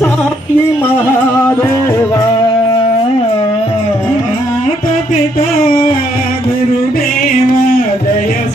साई महादेवा माता पिता गुरुदेवा जय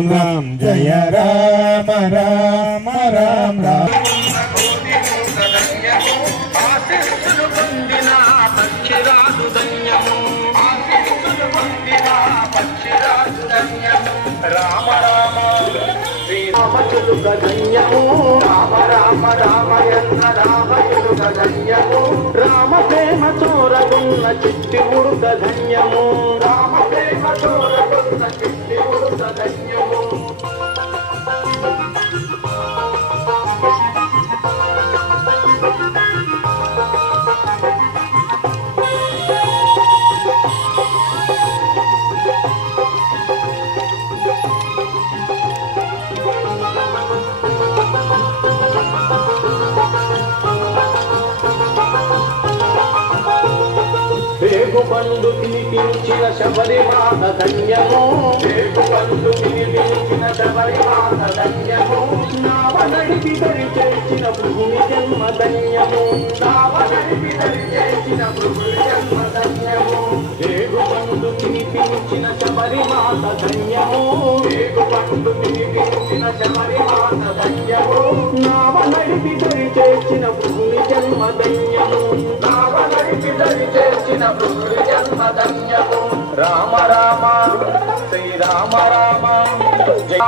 రామ రామ జయ రామ రామ రామ రామ రామ రామ శ్రీరామచులుక ధన్యము రామ రామ రామయన్న రామచులుక ధన్యము రామ ప్రేమ చోరగున్న చిట్టి ఉడుక ధన్యము రామ ప్రేమ చోరగున్న చిట్టి ఉడుక ధన్యము వేగుబండు తినిపించిన శబరిమాత ధన్యము వేగుబండు తినిపించిన శబరిమాత ధన్యము నావనడిపి దరి చేసిన భూమి జన్మ ధన్యము నావనడిపి దరి చేసిన భూమి జన్మ ధన్యము వేగుబండు తినిపించిన శబరిమాత ధన్యము వేగుబండు తినిపించిన శబరిమాత ధన్యము నావనడిపి దరి చేసిన భూమి జన్మ ధన్యము నావనడిపి దరి చేసిన భూమి జన్మ ధన్యము రామ రామ శ్రీరామ రామ జయ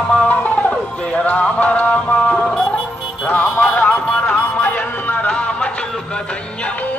జయ రామ రామ రామ రామ రామయన్న రామచిలుక ధన్యము